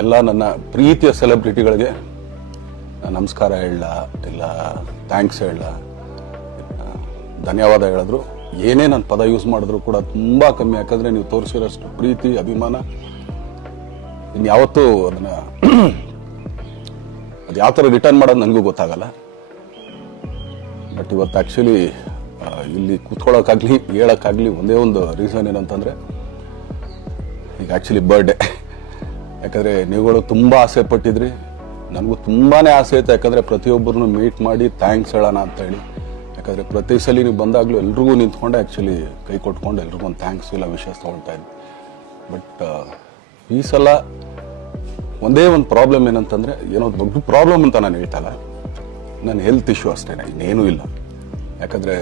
ಎಲ್ಲ ನನ್ನ ಪ್ರೀತಿಯ ಸೆಲೆಬ್ರಿಟಿಗಳಿಗೆ ನಮಸ್ಕಾರ ಹೇಳ ಇಲ್ಲ ಥ್ಯಾಂಕ್ಸ್ ಹೇಳ ಧನ್ಯವಾದ ಹೇಳಿದ್ರು ಏನೇ ನನ್ನ ಪದ ಯೂಸ್ ಮಾಡಿದ್ರು ಕೂಡ ತುಂಬ ಕಮ್ಮಿ. ಯಾಕಂದರೆ ನೀವು ತೋರಿಸಿರೋಷ್ಟು ಪ್ರೀತಿ ಅಭಿಮಾನ ಇನ್ಯಾವತ್ತೂ ಅದನ್ನು ಅದು ಯಾವ ಥರ ರಿಟರ್ನ್ ಮಾಡೋದು ನನಗೂ ಗೊತ್ತಾಗಲ್ಲ. ಬಟ್ ಇವತ್ತು ಆ್ಯಕ್ಚುಲಿ ಇಲ್ಲಿ ಕೂತ್ಕೊಳ್ಳೋಕ್ಕಾಗಲಿ ಹೇಳೋಕ್ಕಾಗಲಿ ಒಂದೇ ಒಂದು ರೀಸನ್ ಏನಂತಂದರೆ ಈಗ ಆ್ಯಕ್ಚುಲಿ ಬರ್ಡೇ. ಯಾಕಂದರೆ ನೀವುಗಳು ತುಂಬ ಆಸೆ ಪಟ್ಟಿದ್ರಿ, ನನಗೂ ತುಂಬಾ ಆಸೆ ಇತ್ತು. ಯಾಕಂದರೆ ಪ್ರತಿಯೊಬ್ಬರನ್ನು ಮೀಟ್ ಮಾಡಿ ಥ್ಯಾಂಕ್ಸ್ ಹೇಳೋಣ ಅಂತ ಹೇಳಿ. ಯಾಕಂದರೆ ಪ್ರತಿ ಸಲ ನೀವು ಬಂದಾಗಲೂ ಎಲ್ರಿಗೂ ನಿಂತ್ಕೊಂಡು ಆ್ಯಕ್ಚುಲಿ ಕೈ ಕೊಟ್ಕೊಂಡು ಎಲ್ರಿಗೂ ಒಂದು ಥ್ಯಾಂಕ್ಸ್ ಇಲ್ಲ ವಿಷಸ್ ತೊಗೊಳ್ತಾ ಇದ್ದೆ. ಬಟ್ ಈ ಸಲ ಒಂದೇ ಒಂದು ಪ್ರಾಬ್ಲಮ್ ಏನಂತಂದರೆ, ಏನೋ ದೊಡ್ಡ ಪ್ರಾಬ್ಲಮ್ ಅಂತ ನಾನು ಹೇಳ್ತಲ್ಲ, ನನ್ನ ಹೆಲ್ತ್ ಇಶ್ಯೂ ಅಷ್ಟೇ, ಇನ್ನೇನೂ ಇಲ್ಲ. ಯಾಕಂದರೆ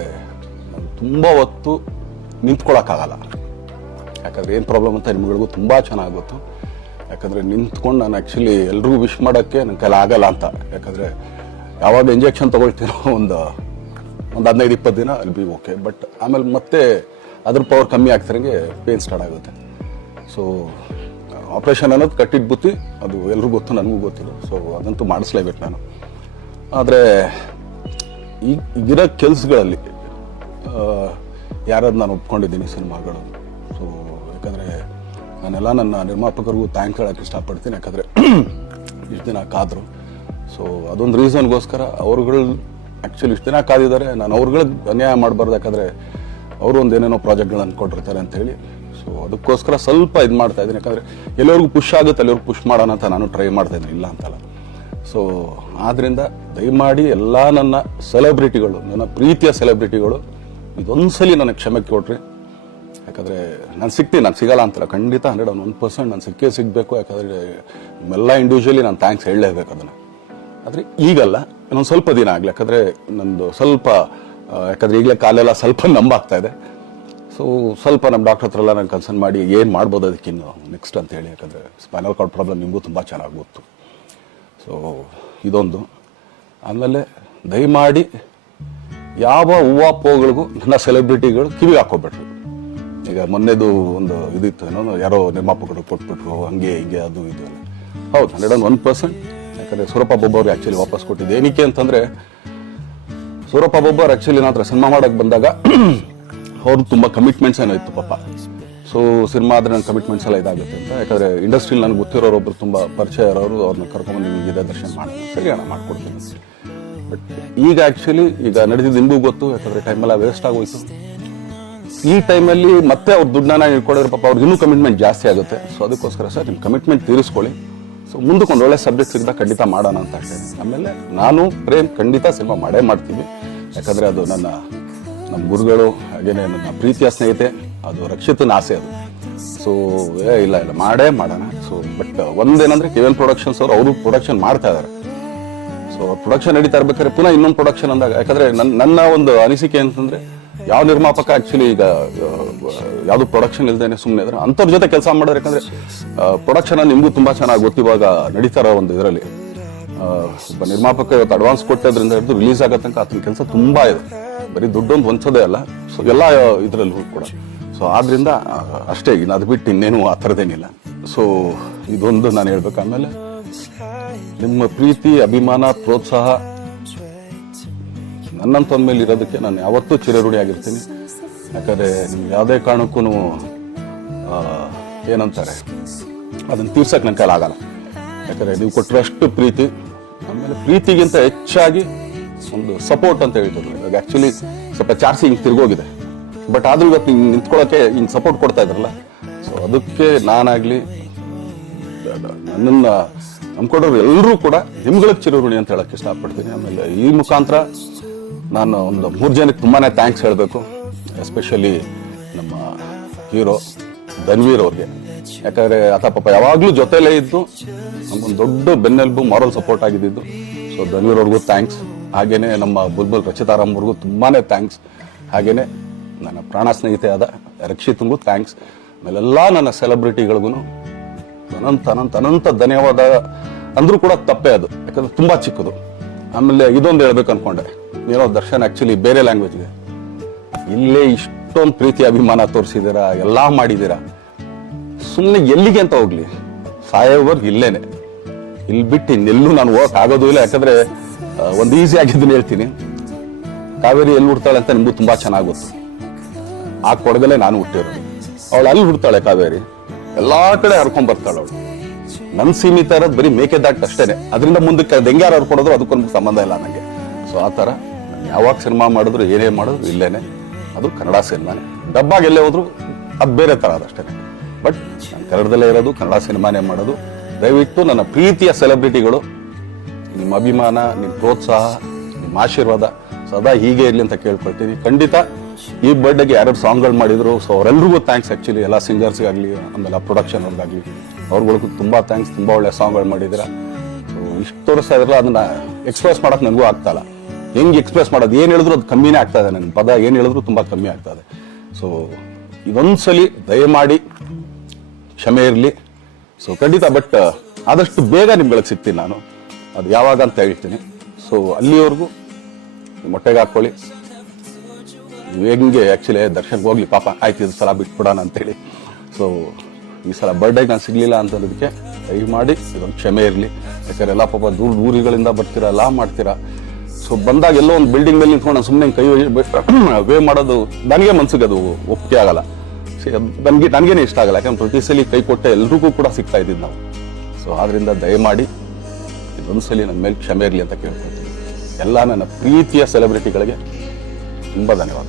ನಾನು ತುಂಬ ಹೊತ್ತು ನಿಂತ್ಕೊಳ್ಳೋಕ್ಕಾಗಲ್ಲ. ಯಾಕಂದರೆ ಏನು ಪ್ರಾಬ್ಲಮ್ ಅಂತ ನಿಮ್ಗಳಿಗೂ ತುಂಬ ಚೆನ್ನಾಗಿ ಗೊತ್ತು. ಯಾಕಂದರೆ ನಿಂತ್ಕೊಂಡು ನಾನು ಆ್ಯಕ್ಚುಲಿ ಎಲ್ರಿಗೂ ವಿಶ್ ಮಾಡೋಕ್ಕೆ ನನ್ನ ಕೈಲಿ ಆಗಲ್ಲ ಅಂತ. ಯಾಕಂದರೆ ಯಾವಾಗ ಇಂಜೆಕ್ಷನ್ ತೊಗೊಳ್ತೀನೋ ಒಂದು 15-20 ದಿನ ಅಲ್ಲಿ ಬಿ ಓಕೆ. ಬಟ್ ಆಮೇಲೆ ಮತ್ತೆ ಅದ್ರ ಪವರ್ ಕಮ್ಮಿ ಆಗ್ತಿರಂಗೆ ಪೇನ್ ಸ್ಟಾರ್ಟ್ ಆಗುತ್ತೆ. ಸೊ ಆಪ್ರೇಷನ್ ಅನ್ನೋದು ಕಟ್ಟಿಟ್ಟು ಬುತ್ತಿ, ಅದು ಎಲ್ರಿಗೂ ಗೊತ್ತು, ನನಗೂ ಗೊತ್ತಿಲ್ಲ. ಸೊ ಅದಂತೂ ಮಾಡಿಸ್ಲೇಬೇಕು ನಾನು. ಆದರೆ ಈಗಿರೋ ಕೆಲಸಗಳಲ್ಲಿ ಯಾರಾದ್ರು ನಾನು ಒಪ್ಕೊಂಡಿದ್ದೀನಿ ಸಿನಿಮಾಗಳು. ಸೊ ಯಾಕಂದರೆ ನಾನೆಲ್ಲ ನನ್ನ ನಿರ್ಮಾಪಕರಿಗೂ ಥ್ಯಾಂಕ್ಸ್ ಹೇಳೋಕ್ಕೆ ಇಷ್ಟಪಡ್ತೀನಿ. ಯಾಕಂದರೆ ಇಷ್ಟು ದಿನ ಕಾದರು. ಸೊ ಅದೊಂದು ರೀಸನ್ಗೋಸ್ಕರ ಅವ್ರುಗಳು ಆ್ಯಕ್ಚುಲಿ ಇಷ್ಟು ದಿನ ಕಾದಿದ್ದಾರೆ. ನಾನು ಅವ್ರುಗಳಿಗೆ ಅನ್ಯಾಯ ಮಾಡಬಾರ್ದು. ಯಾಕಂದರೆ ಅವರು ಒಂದು ಏನೇನೋ ಪ್ರಾಜೆಕ್ಟ್ಗಳನ್ನು ಕೊಟ್ಟಿರ್ತಾರೆ ಅಂತೇಳಿ. ಸೊ ಅದಕ್ಕೋಸ್ಕರ ಸ್ವಲ್ಪ ಇದು ಮಾಡ್ತಾ ಇದ್ದೀನಿ. ಯಾಕಂದರೆ ಎಲ್ಲರಿಗೂ ಪುಷ್ ಆಗುತ್ತೆ ಅಲ್ಲಿವ್ರಿಗೆ ಪುಷ್ ಮಾಡೋಣ ಅಂತ ನಾನು ಟ್ರೈ ಮಾಡ್ತಾ ಇದ್ದೀನಿ, ಇಲ್ಲ ಅಂತಲ್ಲ. ಸೊ ಆದ್ದರಿಂದ ದಯಮಾಡಿ ಎಲ್ಲ ನನ್ನ ಸೆಲೆಬ್ರಿಟಿಗಳು, ನನ್ನ ಪ್ರೀತಿಯ ಸೆಲೆಬ್ರಿಟಿಗಳು, ಇದೊಂದ್ಸಲಿ ನನಗೆ ಕ್ಷಮೆ ಕೊಡ್ರಿ. ಯಾಕಂದರೆ ನಾನು ಸಿಗ್ತೀನಿ, ನಾನು ಸಿಗಲ್ಲ ಅಂತಲ್ಲ, ಖಂಡಿತ 101% ನಾನು ಸಿಕ್ಕೇ ಸಿಗಬೇಕು. ಯಾಕಂದರೆ ನಿಮ್ಮೆಲ್ಲ ಇಂಡಿವಿಜುವಲಿ ನಾನು ಥ್ಯಾಂಕ್ಸ್ ಹೇಳಲೇಬೇಕು ಅದನ್ನು. ಆದರೆ ಈಗಲ್ಲ, ಇನ್ನೊಂದು ಸ್ವಲ್ಪ ದಿನ ಆಗಲಿ. ಯಾಕಂದರೆ ನಂದು ಸ್ವಲ್ಪ ಯಾಕಂದರೆ ಈಗಲೇ ಕಾಲೆಲ್ಲ ಸ್ವಲ್ಪ ನಂಬಾಗ್ತಾ ಇದೆ. ಸೊ ಸ್ವಲ್ಪ ನಮ್ಮ ಡಾಕ್ಟರ್ ಹತ್ರ ಎಲ್ಲ ನಾನು ಕನ್ಸರ್ನ್ ಮಾಡಿ ಏನು ಮಾಡ್ಬೋದು ಅದಕ್ಕಿನ್ನು ನೆಕ್ಸ್ಟ್ ಅಂತೇಳಿ. ಯಾಕಂದರೆ ಸ್ಪೈನಲ್ ಕಾರ್ಡ್ ಪ್ರಾಬ್ಲಮ್ ನಿಮಗೂ ತುಂಬ ಚೆನ್ನಾಗಿ ಗೊತ್ತು. ಸೊ ಇದೊಂದು. ಆಮೇಲೆ ದಯಮಾಡಿ ಯಾವ ಹೂವಾಪೋಗಳಿಗೂ ನನ್ನ ಸೆಲೆಬ್ರಿಟಿಗಳು ಕಿವಿಗೆ ಹಾಕೋಬೇಡ್ರು. ಈಗ ಮೊನ್ನೆದು ಒಂದು ಇದಿತ್ತು, ಏನೋ ಯಾರೋ ನಿರ್ಮಾಪಕರು ಕೊಟ್ಬಿಟ್ರು ಹಂಗೆ ಹೀಗೆ ಅದು ಇದು. ಹೌದು 101%. ಯಾಕಂದರೆ ಸೂರಪ್ಪ ಬೊಬ್ಬ ಅವ್ರು ಆ್ಯಕ್ಚುಲಿ ವಾಪಸ್ ಕೊಟ್ಟಿದ್ದು ಏನಕ್ಕೆ ಅಂತಂದರೆ, ಸೂರಪ್ಪ ಬೊಬ್ಬ ಅವ್ರು ಆ್ಯಕ್ಚುಲಿ ನನ್ನ ಹತ್ರ ಸಿನಿಮಾ ಮಾಡೋಕ್ಕೆ ಬಂದಾಗ ಅವ್ರು ತುಂಬ ಕಮಿಟ್ಮೆಂಟ್ಸ್ ಏನೋ ಇತ್ತು ಪಾಪ. ಸೊ ಸಿನಿಮಾ ಆದರೆ ನನ್ನ ಕಮಿಟ್ಮೆಂಟ್ಸ್ ಎಲ್ಲ ಇದಾಗುತ್ತೆ ಅಂತ. ಯಾಕಂದರೆ ಇಂಡಸ್ಟ್ರಿಲಿ ನನಗೆ ಗೊತ್ತಿರೋರೊಬ್ಬರು ತುಂಬ ಪರಿಚಯ ಇರೋರು, ಅವ್ರನ್ನ ಕರ್ಕೊಂಡು ನಿಮಗೆ ಇದೇ ದರ್ಶನ ಮಾಡಿ ಸರಿ ಅಣ್ಣ ಮಾಡ್ಕೊಡ್ತೀನಿ. ಬಟ್ ಈಗ ಆ್ಯಕ್ಚುಲಿ ಈಗ ನಡೆದಿದ್ದು ನಿಮಗೂ ಗೊತ್ತು. ಯಾಕಂದರೆ ಟೈಮೆಲ್ಲ ವೇಸ್ಟ್ ಆಗೋಯ್ತು. ಈ ಟೈಮಲ್ಲಿ ಮತ್ತೆ ಅವ್ರ ದುಡ್ಡನ್ನ ಇಟ್ಕೊಡಿದ್ರೆ ಪಾಪ ಅವ್ರಿಗೆ ಇನ್ನೂ ಕಮಿಟ್ಮೆಂಟ್ ಜಾಸ್ತಿ ಆಗುತ್ತೆ. ಸೊ ಅದಕ್ಕೋಸ್ಕರ ಸರ್ ನಿಮ್ಮ ಕಮಿಟ್ಮೆಂಟ್ ತೀರಿಸ್ಕೊಳ್ಳಿ. ಸೊ ಮುಂದಕ್ಕೆ ಒಂದು ಒಳ್ಳೆ ಸಬ್ಜೆಕ್ಟ್ ಸಿಗ್ದಾಗ ಖಂಡಿತ ಮಾಡೋಣ ಅಂತ ಹೇಳ್ತೀನಿ. ಆಮೇಲೆ ನಾನು ಪ್ರೇಮ್ ಖಂಡಿತ ಸಿನಿಮಾ ಮಾಡೇ ಮಾಡ್ತೀವಿ. ಯಾಕಂದರೆ ಅದು ನಮ್ಮ ಗುರುಗಳು, ಹಾಗೇನೆ ನನ್ನ ಪ್ರೀತಿಯ ಸ್ನೇಹಿತೆ, ಅದು ರಕ್ಷಿತನ ಆಸೆ ಅದು. ಸೊ ಇಲ್ಲ ಮಾಡೇ ಮಾಡೋಣ. ಸೊ ಬಟ್ ಒಂದೇನಂದ್ರೆ KVN ಪ್ರೊಡಕ್ಷನ್ಸ್ ಅವರು ಪ್ರೊಡಕ್ಷನ್ ಮಾಡ್ತಾ ಇದ್ದಾರೆ. ಸೊ ಪ್ರೊಡಕ್ಷನ್ ನಡೀತಾ ಇರ್ಬೇಕಾದ್ರೆ ಪುನಃ ಇನ್ನೊಂದು ಪ್ರೊಡಕ್ಷನ್ ಅಂದಾಗ, ಯಾಕಂದ್ರೆ ನನ್ನ ಒಂದು ಅನಿಸಿಕೆ ಅಂತಂದ್ರೆ, ಯಾವ ನಿರ್ಮಾಪಕ ಆಕ್ಚುಲಿ ಈಗ ಯಾವ್ದು ಪ್ರೊಡಕ್ಷನ್ ಇಲ್ದೇನೆ ಸುಮ್ಮನೆ ಇದ್ರೆ ಅಂಥವ್ರ ಜೊತೆ ಕೆಲಸ ಮಾಡೋರು. ಯಾಕಂದ್ರೆ ಪ್ರೊಡಕ್ಷನ್ ನಿಮಗೂ ತುಂಬಾ ಚೆನ್ನಾಗಿ ಗೊತ್ತು. ಇವಾಗ ನಡೀತಾರ ಒಂದು ಇದರಲ್ಲಿ ಒಬ್ಬ ನಿರ್ಮಾಪಕ ಇವತ್ತು ಅಡ್ವಾನ್ಸ್ ಕೊಟ್ಟದ್ರಿಂದ ಹಿಡಿದು ರಿಲೀಸ್ ಆಗೋ ತನಕ ಆತನ ಕೆಲಸ ತುಂಬಾ ಇದೆ. ಬರೀ ದುಡ್ಡೊಂದು ಹೊಂಚೋದೇ ಅಲ್ಲ, ಸೊ ಎಲ್ಲ ಇದರಲ್ಲೂ ಕೂಡ. ಸೊ ಆದ್ರಿಂದ ಅಷ್ಟೇ, ಇನ್ನು ಅದು ಬಿಟ್ಟು ಇನ್ನೇನು ಆ ಥರದ್ದೇನಿಲ್ಲ. ಸೊ ಇದೊಂದು ನಾನು ಹೇಳ್ಬೇಕು. ಆಮೇಲೆ ನಿಮ್ಮ ಪ್ರೀತಿ, ಅಭಿಮಾನ, ಪ್ರೋತ್ಸಾಹ ನನ್ನಂತಂದ ಮೇಲೆ ಇರೋದಕ್ಕೆ ನಾನು ಯಾವತ್ತೂ ಚಿರಋಣಿ ಆಗಿರ್ತೀನಿ. ಯಾಕಂದರೆ ನಿಮ್ಗೆ ಯಾವುದೇ ಕಾರಣಕ್ಕೂ ಏನಂತಾರೆ ಅದನ್ನು ತೀರ್ಸಕ್ಕೆ ನನ್ನ ಕೈಲಾಗಲ್ಲ. ಯಾಕಂದರೆ ನೀವು ಕೊಟ್ಟರಷ್ಟು ಪ್ರೀತಿ, ಆಮೇಲೆ ಪ್ರೀತಿಗಿಂತ ಹೆಚ್ಚಾಗಿ ಒಂದು ಸಪೋರ್ಟ್ ಅಂತ ಹೇಳ್ತಾರೆ. ಇವಾಗ ಆ್ಯಕ್ಚುಲಿ ಸ್ವಲ್ಪ ಚಾರ್ಜ್ ಹಿಂಗೆ ತಿರ್ಗೋಗಿದೆ. ಬಟ್ ಆದ್ರೂ ಇವತ್ತು ಹಿಂಗೆ ನಿಂತ್ಕೊಳ್ಳೋಕ್ಕೆ ಹಿಂಗೆ ಸಪೋರ್ಟ್ ಕೊಡ್ತಾ ಇದ್ರಲ್ಲ. ಸೊ ಅದಕ್ಕೆ ನಾನಾಗಲಿ ನನ್ನನ್ನು ನಂಬ್ಕೊಂಡವ್ರು ಎಲ್ಲರೂ ಕೂಡ ನಿಮ್ಗಳಿಗೆ ಚಿರಋಣಿ ಅಂತ ಹೇಳಕ್ಕೆ ಇಷ್ಟಪಡ್ತೀನಿ. ಆಮೇಲೆ ಈ ಮುಖಾಂತರ ನಾನು ಒಂದು 3 ಜನಕ್ಕೆ ತುಂಬಾ ಥ್ಯಾಂಕ್ಸ್ ಹೇಳಬೇಕು. ಎಸ್ಪೆಷಲಿ ನಮ್ಮ ಹೀರೋ ಧನ್ವೀರ್ ಅವ್ರಿಗೆ. ಯಾಕಂದರೆ ಆತ ಪಾಪ ಯಾವಾಗಲೂ ಜೊತೆಲೇ ಇದ್ದು ನಮಗೊಂದು ದೊಡ್ಡ ಬೆನ್ನೆಲುಬು, ಮಾರಲ್ ಸಪೋರ್ಟ್ ಆಗಿದ್ದು. ಸೊ ಧನ್ವೀರ್ ಅವ್ರಿಗೂ ಥ್ಯಾಂಕ್ಸ್. ಹಾಗೇನೆ ನಮ್ಮ ಬುಲ್ಬುಲ್ ರಚಿತಾರಾಮ್ ಅವ್ರಿಗೂ ತುಂಬಾ ಥ್ಯಾಂಕ್ಸ್. ಹಾಗೇನೆ ನನ್ನ ಪ್ರಾಣ ಸ್ನೇಹಿತೆ ಆದ ರಕ್ಷಿತಂಗೂ ಥ್ಯಾಂಕ್ಸ್. ಆಮೇಲೆಲ್ಲ ನನ್ನ ಸೆಲೆಬ್ರಿಟಿಗಳಿಗೂ ಅನಂತ ಧನ್ಯವಾದ ಅಂದ್ರೂ ಕೂಡ ತಪ್ಪೇ ಅದು. ಯಾಕಂದ್ರೆ ತುಂಬ ಚಿಕ್ಕದು. ಆಮೇಲೆ ಇದೊಂದು ಹೇಳ್ಬೇಕು ಅನ್ಕೊಂಡೆ, ಏನೋ ದರ್ಶನ್ ಆ್ಯಕ್ಚುಲಿ ಬೇರೆ ಲ್ಯಾಂಗ್ವೇಜ್ಗೆ ಇಲ್ಲೇ ಇಷ್ಟೊಂದು ಪ್ರೀತಿ ಅಭಿಮಾನ ತೋರಿಸಿದ್ದೀರಾ, ಎಲ್ಲ ಮಾಡಿದ್ದೀರಾ, ಸುಮ್ಮನೆ ಎಲ್ಲಿಗೆ ಅಂತ ಹೋಗ್ಲಿ. ಸಾಯೋವರೆಗೂ ಇಲ್ಲೇನೆ, ಇಲ್ಲಿ ಬಿಟ್ಟು ಇನ್ನೆಲ್ಲೂ ನಾನು ಹೋಗಕ್ ಆಗೋದು ಇಲ್ಲ. ಯಾಕಂದ್ರೆ ಒಂದು ಈಸಿ ಆಗಿದ್ದನ್ನು ಹೇಳ್ತೀನಿ, ಕಾವೇರಿ ಎಲ್ಲಿ ಹುಡ್ತಾಳೆ ಅಂತ ನಿಮಗೂ ತುಂಬಾ ಚೆನ್ನಾಗಿ ಗೊತ್ತು. ಆ ಕೊಡಗಲ್ಲೇ ನಾನು ಹುಟ್ಟಿರೋದು. ಅವಳು ಅಲ್ಲಿ ಹುಡ್ತಾಳೆ ಕಾವೇರಿ, ಎಲ್ಲಾ ಕಡೆ ಹರ್ಕೊಂಡ್ ಬರ್ತಾಳೆ ಅವಳು. ನನ್ ಸೀಮಿತ ಇರೋದು ಬರೀ ಮೇಕೆದಾಟ್ ಅಷ್ಟೇನೆ, ಅದರಿಂದ ಮುಂದಕ್ಕೆ ಅದು ಹೆಂಗ್ಯಾರು ಹರ್ಕೊಡೋದ್ರು ಅದಕ್ಕೊಂದು ಸಂಬಂಧ ಇಲ್ಲ ನನಗೆ. ಸೊ ಆ ಥರ ಯಾವಾಗ ಸಿನಿಮಾ ಮಾಡಿದ್ರು ಏನೇ ಮಾಡಿದ್ರು ಇಲ್ಲೇನೆ, ಅದು ಕನ್ನಡ ಸಿನಿಮಾನೇ. ಡಬ್ಬಾಗ ಎಲ್ಲೇ ಹೋದ್ರು ಅದು ಬೇರೆ ಥರ ಅದಷ್ಟೇ. ಬಟ್ ನಾನು ಕನ್ನಡದಲ್ಲೇ ಇರೋದು, ಕನ್ನಡ ಸಿನಿಮಾನೇ ಮಾಡೋದು. ದಯವಿಟ್ಟು ನನ್ನ ಪ್ರೀತಿಯ ಸೆಲೆಬ್ರಿಟಿಗಳು, ನಿಮ್ಮ ಅಭಿಮಾನ, ನಿಮ್ಮ ಪ್ರೋತ್ಸಾಹ, ನಿಮ್ಮ ಆಶೀರ್ವಾದ ಸದಾ ಹೀಗೆ ಇರಲಿ ಅಂತ ಕೇಳ್ಕೊಳ್ತೀನಿ. ಖಂಡಿತ ಈ ಬರ್ಡೇಗೆ ಯಾರ್ಯಾರು ಸಾಂಗ್ಗಳು ಮಾಡಿದ್ರು, ಸೊ ಅವರೆಲ್ರಿಗೂ ಥ್ಯಾಂಕ್ಸ್. ಆ್ಯಕ್ಚುಲಿ ಎಲ್ಲ ಸಿಂಗರ್ಸ್ಗಾಗಲಿ, ಆಮೇಲೆ ಪ್ರೊಡಕ್ಷನ್ ಅವ್ರಿಗಾಗಲಿ, ಅವ್ರುಗಳಿಗೂ ತುಂಬ ಥ್ಯಾಂಕ್ಸ್. ತುಂಬ ಒಳ್ಳೆ ಸಾಂಗ್ಗಳು ಮಾಡಿದ್ದೀರಾ. ಸೊ ಇಷ್ಟು ತೋರಿಸ್ತಾ ಇದ್ರಲ್ಲ, ಅದನ್ನ ಎಕ್ಸ್ಪ್ರೆಸ್ ಮಾಡೋಕೆ ನನಗೂ ಆಗ್ತಾಯಿಲ್ಲ. ಹೆಂಗೆ ಎಕ್ಸ್ಪ್ರೆಸ್ ಮಾಡೋದು, ಏನು ಹೇಳಿದ್ರು ಅದು ಕಮ್ಮಿನೇ ಆಗ್ತಾ ಇದೆ. ನನ್ನ ಪದ ಏನು ಹೇಳಿದ್ರು ತುಂಬ ಕಮ್ಮಿ ಆಗ್ತಾ ಇದೆ. ಸೊ ಇದೊಂದ್ಸಲಿ ದಯಮಾಡಿ ಕ್ಷಮೆ ಇರಲಿ. ಸೊ ಖಂಡಿತ, ಬಟ್ ಆದಷ್ಟು ಬೇಗ ನಿಮ್ಗಳಿಗೆ ಸಿಗ್ತೀನಿ ನಾನು, ಅದು ಯಾವಾಗ ಅಂತ ಹೇಳ್ತೀನಿ. ಸೊ ಅಲ್ಲಿವರೆಗೂ ಮೊಟ್ಟೆಗೆ ಹಾಕೊಳ್ಳಿ. ನೀವು ಹೆಂಗೆ ಆ್ಯಕ್ಚುಲಿ ದರ್ಶನ್ಗೆ ಹೋಗ್ಲಿ, ಪಾಪ ಆಯ್ತು ಇದು ಸಲ ಬಿಟ್ಬಿಡೋಣ ಅಂತೇಳಿ. ಸೊ ಈ ಸಲ ಬರ್ಡೇಗೆ ನಾನು ಸಿಗಲಿಲ್ಲ ಅಂತಂದಕ್ಕೆ ದಯಮಾಡಿ ಇದೊಂದು ಕ್ಷಮೆ ಇರಲಿ. ಯಾಕಂದ್ರೆ ಎಲ್ಲ ಪಾಪ ದೂರಗಳಿಂದ ಬರ್ತೀರಾ, ಎಲ್ಲ ಮಾಡ್ತೀರಾ. ಸೊ ಬಂದಾಗ ಎಲ್ಲೋ ಒಂದು ಬಿಲ್ಡಿಂಗ್ ಮೇಲೆ ನಿಂತ್ಕೊಂಡು ನಾನು ಸುಮ್ಮನೆ ಕೈ ವೇ ಮಾಡೋದು ನನಗೆ ಮನ್ಸಿಗೆ ಅದು ಒಪ್ಪಿಗೆ ಆಗಲ್ಲ. ನನಗೇನೆ ಇಷ್ಟ ಆಗಲ್ಲ. ಯಾಕಂದ್ರೆ ಪ್ರತಿ ಸಲ ಕೈ ಕೊಟ್ಟೆ ಎಲ್ರಿಗೂ ಕೂಡ ಸಿಗ್ತಾ ಇದ್ದಿದ್ದು ನಾವು. ಸೊ ಆದ್ರಿಂದ ದಯಮಾಡಿ ಇದೊಂದ್ಸಲಿ ನನ್ನ ಮೇಲೆ ಕ್ಷಮೆ ಇರಲಿ ಅಂತ ಕೇಳ್ಕೊಳ್ತೀನಿ. ಎಲ್ಲ ನನ್ನ ಪ್ರೀತಿಯ ಸೆಲೆಬ್ರಿಟಿಗಳಿಗೆ ತುಂಬ ಧನ್ಯವಾದ.